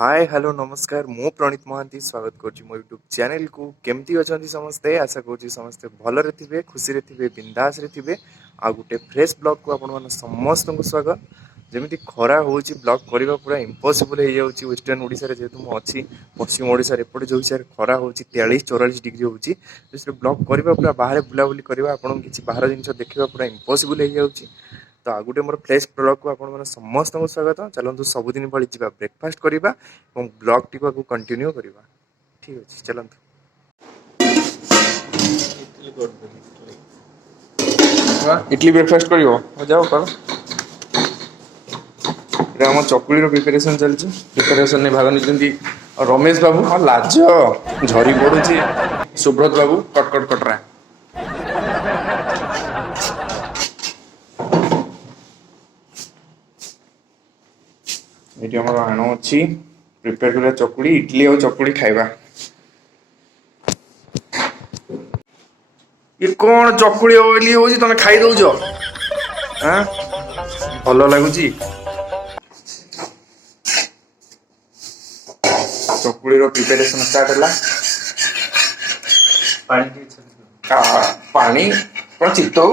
Hi hello नमस्कार मु प्रणीत महांती स्वागत करुच्ची मो यूट्यूब चैनल को केमती अच्छा समस्ते आशा करुच्ची समस्ते भलरे थे खुशी रे थे बिंदास रे थे आ गोटे फ्रेश ब्लॉग को आपण समस्त को स्वागत जमी खरा हो ब्लॉग करने पूरा इम्पॉसिबल हो जाऊँगी वेस्टर्न ओडिशा रे जेहेतु मुझी पश्चिम ओडिशा एपटे जो हिसाब से खरा हो 43-44 डिग्री होची ब्लॉग करवा पूरा बाहर बुलाबुली करवा आपन किसी बाहर जिन देखा पूरा इम्पॉसिबल हो जाऊँगी तो आ गोटे मोर फ्रेश ब्लॉग को आपण समस्त को स्वागत चलतु सबुदिन भाई जा ब्रेकफास्ट करवा और ब्लॉग टी को कंटिन्यू करवा ठीक अच्छे चलतु इडली ब्रेकफास्ट कर जाओ कर आम चकुली प्रिपेरेसन चलती प्रिपेरेसन ने भाग नहीं रमेश बाबू हाँ लाज झरी पड़ुची सुब्रत बाबू कटकट कटरा ये आम आण अच्छी प्रिपेयर कर चकुड़ी इडली और चकुड़ी खाइबा ये कौन चकुड़ी इडली हो तुम खाई दौच भल लगुच चकुड़ी प्रिपेरेशन स्टार्ट है पानी कौन चित्तौ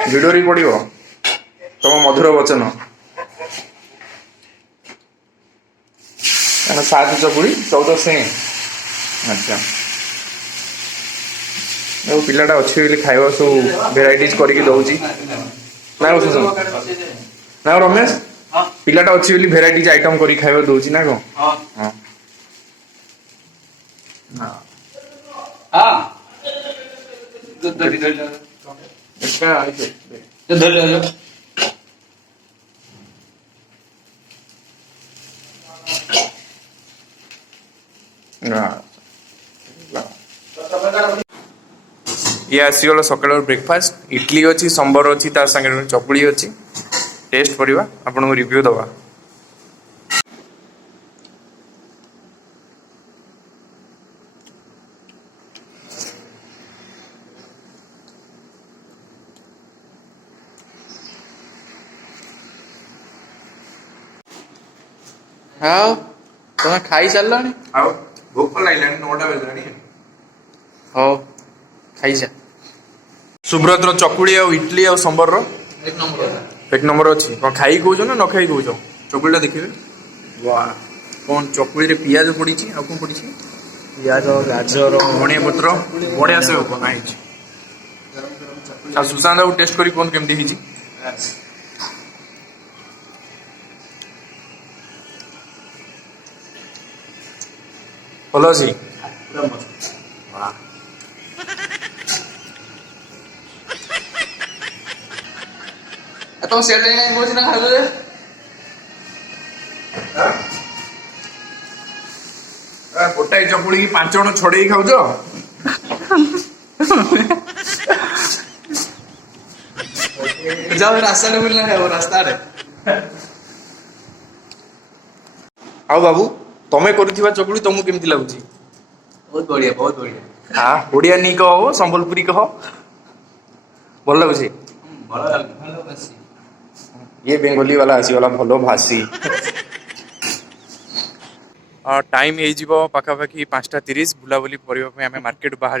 भिडोरी पड़ो तुम मधुर वचन सात चकुड़ी 14 से अच्छा पिलाटा अच्छे खाइबा सब भेराइटीज करके दौची ना ना रमेश पिलाटा अच्छी भेराइटीज आइटम कर खाइबा दौची ना कौन ये आसीगला सकाल ब्रेकफास्ट इडली अच्छी संबर अच्छी तार संगे चकुड़ी अच्छी टेस्ट करवा आपन को रिव्यू दवा हाँ तुम खाई सारे भोक लगे 9टा बजलानी हाँ खाई जा सुब्रत चकुड़ी आ इडली आ संबर एक नंबर अच्छी कौन खाई कौच ना न खाई कौच चकुड़ी देखिए वाह कौन चकुड़ी रे पियाज पड़ी आ कौन पड़ी पियाज गाजर धनिया पत्र बढ़िया से बनाई सुशांत बाबू टेस्ट करी कौन केमती होई भल अच्छी तुम सेट ना खाई गोटाए चकुड़ी 5 जण छड़े खाऊ जाओ रास्ता मिलना है रास्ता आओ बाबू तमें कर चकुड़ी तुमको केमती लगुच बहुत बढ़िया बहुत बढ़िया हाँ ओडिया नहीं कह संबलपुरी कह भल लगुच ये बेंगली वाला आसीगला भल भाषी टाइम हो पाखापाखि 5:30 बुलाबुली करने आम मार्केट बाहर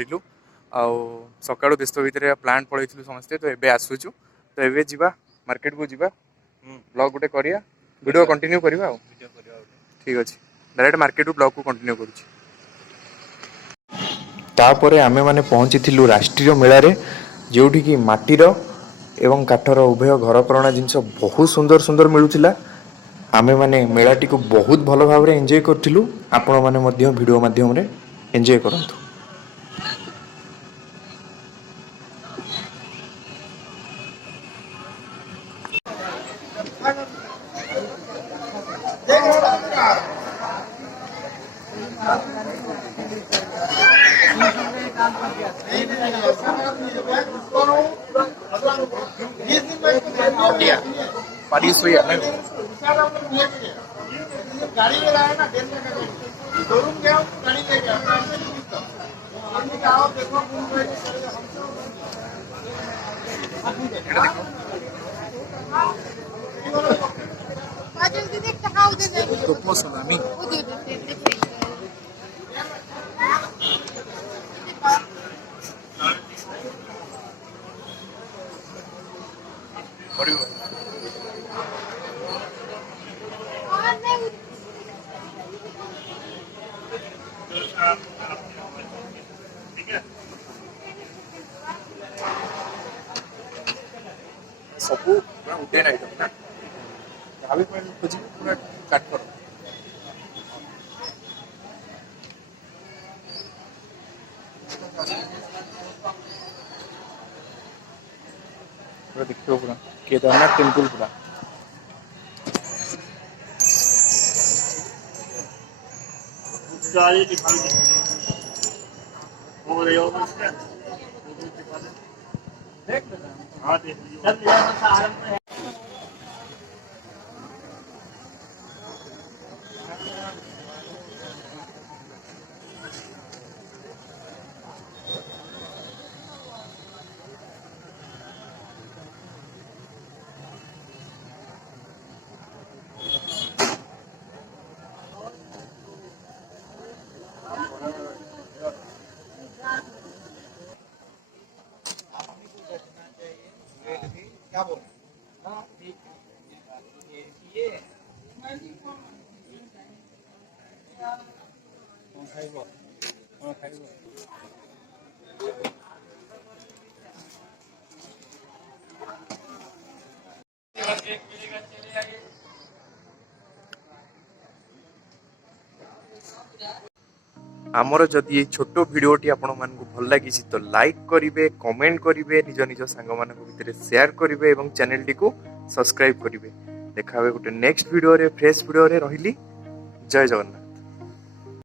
सका देश भितर प्लांट पलू समस्ते तो ये आसूचु तो ये जा मार्केट को जा ब्लॉग गोटे करिया वीडियो कंटिन्यू करवा ठीक अच्छे डायरेक्ट मार्केट ब्लॉग को कंटिन्यू करुँच आमे माने पहुँची राष्ट्रीय मेला रे जोठी की माटीर एवं काठर उभय घर करଣା जिनस बहुत सुंदर सुंदर मिलूला आमे माने मेलाटी को बहुत भल भाव में एंजॉय करथिलु आपण माने मध्य वीडियो माध्यम रे एंजॉय करंतु पारी सोई है गाड़ी में लाया ना शोरूम गया गाड़ी ले गया आओ देखो Topo tsunami. ସବୁ ପୁରା ଉଡେନ୍ ଆଇଟମ୍ ନା ଯାହା ବି ଖୋଜିବେ ପୁରା କାଠ पूरा देखियो पूरा केदारनाथ टेम्पल पूरा आमर जदि छोट भिडियोटी आपण मानक भल लगी तो लाइक करिवे कमेंट करिवे निज निज सांग मानक भितर शेयर करिवे एवं चैनल टी को सब्सक्राइब करिवे देखा गोटे नेक्स्ट वीडियो रे फ्रेश वीडियो रे रहिली जय जगन्नाथ।